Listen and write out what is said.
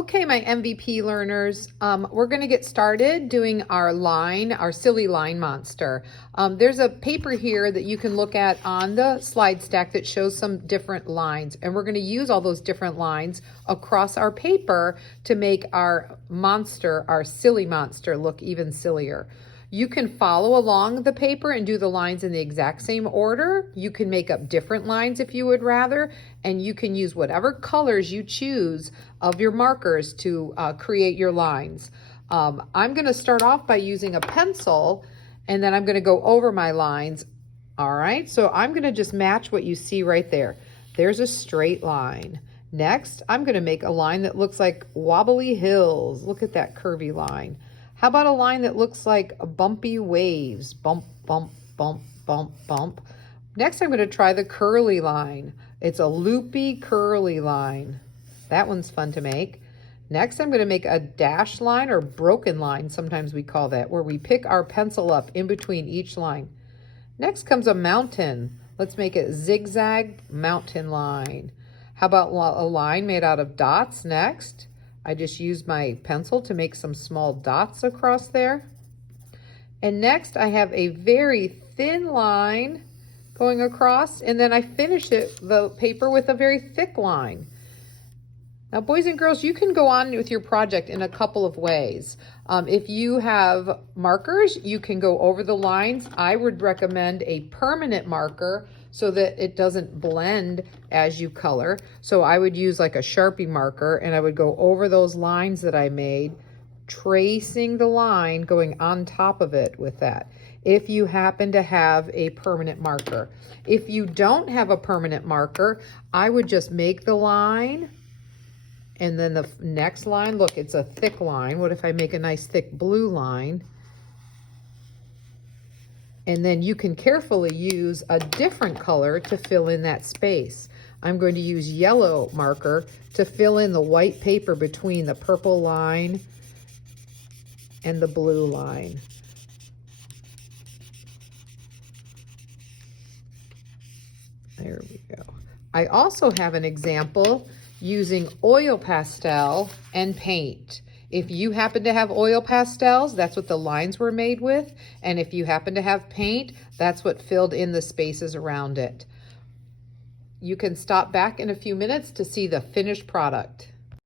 Okay, my MVP learners, we're going to get started doing our line, our silly line monster. There's a paper here that you can look at on the slide stack that shows some different lines, and we're going to use all those different lines across our paper to make our monster, our silly monster, look even sillier. You can follow along the paper and do the lines in the exact same order. You can make up different lines if you would rather, and you can use whatever colors you choose of your markers to create your lines. I'm going to start off by using a pencil, and then I'm going to go over my lines. All right, so I'm going to just match what you see right there. There's a straight line. Next, I'm going to make a line that looks like wobbly hills. Look at that curvy line. How about a line that looks like bumpy waves? Bump, bump, bump, bump, bump. Next, I'm going to try the curly line. It's a loopy curly line. That one's fun to make. Next, I'm going to make a dash line or broken line, sometimes we call that, where we pick our pencil up in between each line. Next comes a mountain. Let's make it zigzag mountain line. How about a line made out of dots next? I just used my pencil to make some small dots across there. And next I have a very thin line going across, and then I finish the paper with a very thick line. Now, boys and girls, you can go on with your project in a couple of ways. If you have markers, you can go over the lines. I would recommend a permanent marker so that it doesn't blend as you color. So I would use like a Sharpie marker, and I would go over those lines that I made, tracing the line, going on top of it with that, if you happen to have a permanent marker. If you don't have a permanent marker, I would just make the line, and then the next line, look, it's a thick line. What if I make a nice thick blue line? And then you can carefully use a different color to fill in that space. I'm going to use yellow marker to fill in the white paper between the purple line and the blue line. There we go. I also have an example using oil pastel and paint. If you happen to have oil pastels, that's what the lines were made with. And if you happen to have paint, that's what filled in the spaces around it. You can stop back in a few minutes to see the finished product.